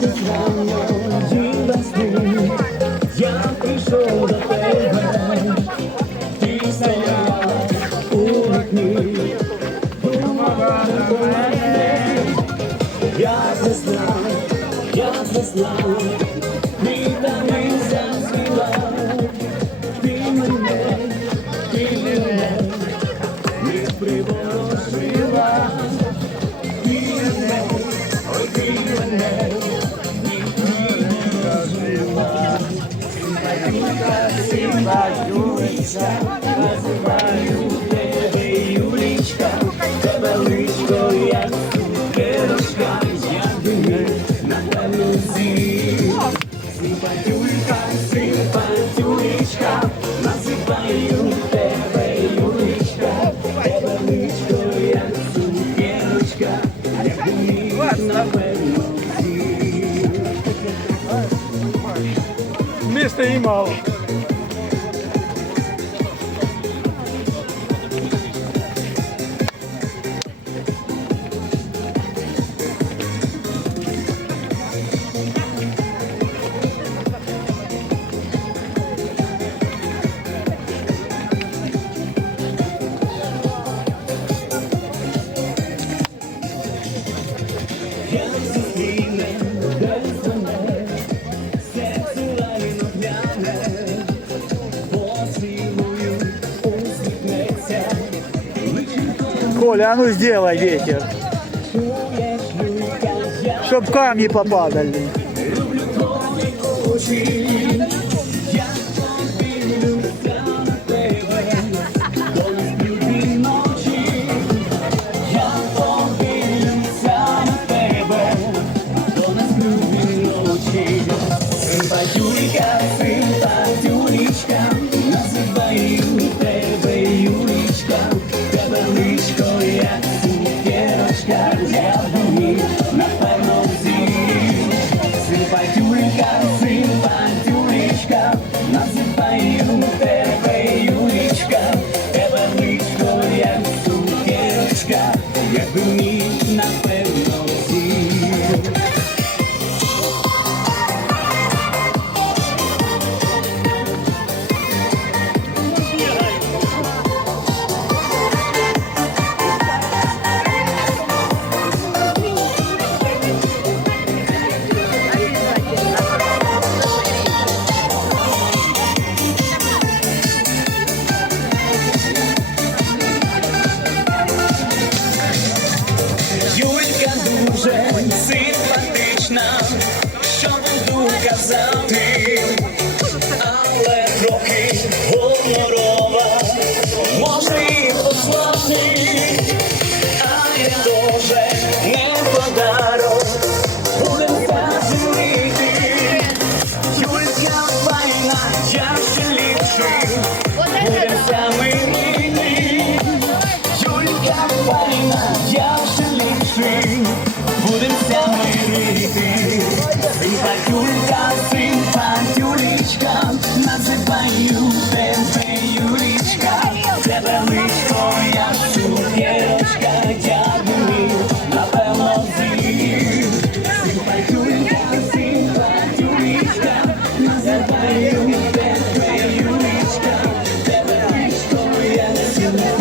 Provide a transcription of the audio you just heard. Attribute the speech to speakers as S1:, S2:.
S1: Я не знаю, я не знав, Симпатюка, симпатюлечка, називаю тебе Юлічка, тебе личко, як цукерочка, як димі на пелюзі. Симпатюлька, симпатюлечка, називаю тебе Юлічка, тебе личко, як цукерочка, як димі на пелюзі.
S2: Міста і мало. Коля, а ну сделай ветер, чтоб камни попадали.
S1: Казати, але трохи гонорова, може і послати, а я дуже не подарок, будем заживити. Юлька файна, я ще ліпший, будем мирити. Симпатюлька, симпатюлічка, називаю тебе Юлічка, тебе личко, як цукерочка, я думаю, напевно з'їв. Симпатюлька, симпатюлічка, називаю тебе Юлічка, тебе личко, як цукерочка,